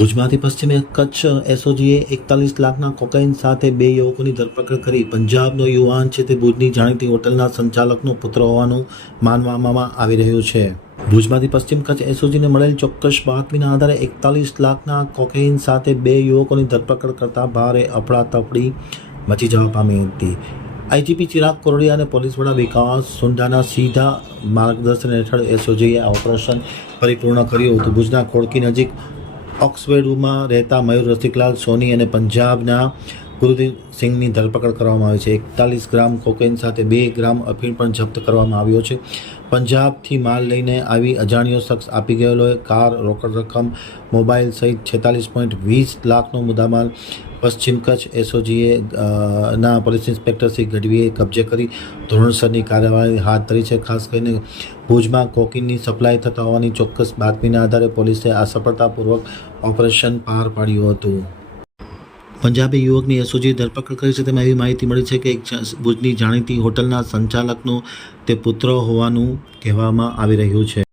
ભુજમાંથી પશ્ચિમે કચ્છ એસઓજીએ 41 લાખના કોકાઈન સાથે 2 યુવકોની ધરપકડ કરી. પંજાબનો યુવાન છે તે ભુજની જાણીતી હોટલના સંચાલકનો પુત્ર હોવાનું માનવામાં આવી રહ્યું છે. ભુજમાંથી પશ્ચિમ કચ્છ એસઓજીને મળેલ ચોક્કસ બાતમીના આધારે 41 લાખના કોકાઈન સાથે 2 યુવકોની ધરપકડ કરતા ભારે અફડાતફડી મચી જવા પામી હતી. આઈજીપી ચિરાગ કોરડિયા અને પોલીસ વડા વિકાસ સુંઢાના સીધા માર્ગદર્શન હેઠળ એસઓજીએ આ ઓપરેશન પરિપૂર્ણ કર્યું હતું. ભુજના ખોડકી નજીક ઓક્સવેડમાં રહેતા મયુર રસિકલાલ સોની અને પંજાબના ગુરુદીપ સિંઘની ધરપકડ કરવામાં આવી છે. 41 ગ્રામ કોકેન સાથે 2 ગ્રામ અફીણ પણ જપ્ત કરવામાં આવ્યો છે. પંજાબથી માલ લઈને આવી અજાણ્યો શખ્સ આપી ગયેલો કાર, રોકડ રકમ, મોબાઈલ સહિત 46.20 લાખનો મુદ્દામાલ પશ્ચિમ કચ્છ એસઓજીએ ના પોલીસ ઇન્સ્પેક્ટર શ્રી ગઢવીએ કબજે કરી ધોરણસરની કાર્યવાહી હાથ ધરી છે. ખાસ કરીને ભુજમાં કોકીનની સપ્લાય થતા હોવાની ચોક્કસ બાતમીના આધારે પોલીસે આ સફળતાપૂર્વક ઓપરેશન પાર પાડ્યું હતું. પંજાબી યુવકની એસઓજીએ ધરપકડ કરી છે. તેમાં એવી માહિતી મળી છે કે ભુજની જાણીતી હોટલના સંચાલકનો તે પુત્ર હોવાનું કહેવામાં આવી રહ્યું છે.